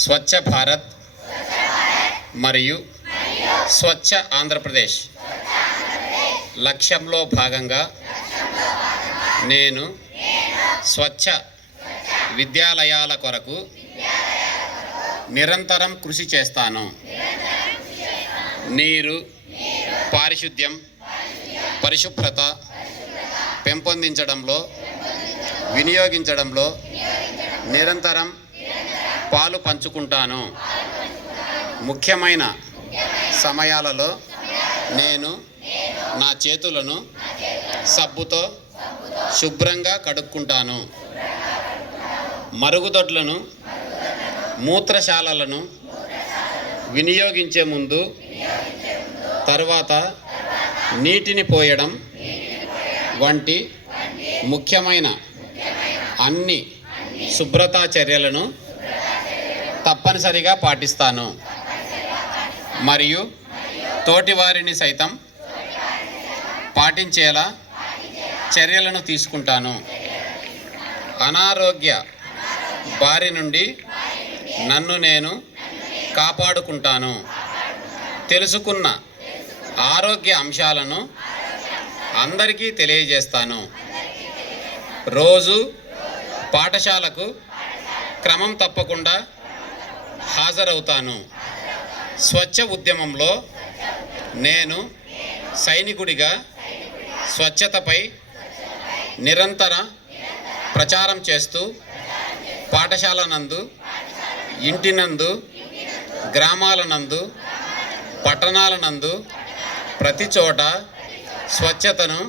స్వచ్ఛ భారత్ మరియు స్వచ్ఛ ఆంధ్రప్రదేశ్ లక్ష్యంలో భాగంగా నేను స్వచ్ఛ విద్యాలయాల కొరకు నిరంతరం కృషి చేస్తాను. నీరు పారిశుద్ధ్యం పరిశుభ్రత పెంపొందించడంలో వినియోగించడంలో నిరంతరం పాలు పంచుకుంటాను. ముఖ్యమైన సమయాలలో నేను నా చేతులను సబ్బుతో శుభ్రంగా కడుక్కుంటాను. మరుగుదొడ్లను మూత్రశాలలను వినియోగించే ముందు తర్వాత నీటిని పోయడం వంటి ముఖ్యమైన అన్ని శుభ్రతా చర్యలను తప్పనిసరిగా పాటిస్తాను. మరియు తోటివారిని సైతం పాటించేలా చర్యలను తీసుకుంటాను. అనారోగ్య బారి నుండి నన్ను నేను కాపాడుకుంటాను. తెలుసుకున్న ఆరోగ్య అంశాలను అందరికీ తెలియజేస్తాను. రోజు పాఠశాలకు క్రమం తప్పకుండా హాజరవుతాను. స్వచ్ఛ ఉద్యమంలో నేను సైనికుడిగా స్వచ్ఛతపై నిరంతర ప్రచారం చేస్తూ పాఠశాల నందు ఇంటి నందు గ్రామాల నందు పట్టణాల నందు ప్రతి చోట స్వచ్ఛతను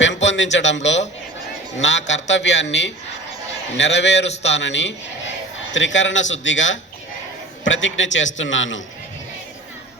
పెంపొందించడంలో నా కర్తవ్యాన్ని నెరవేరుస్తానని త్రికరణ శుద్ధిగా ప్రతిజ్ఞ చేస్తున్నాను.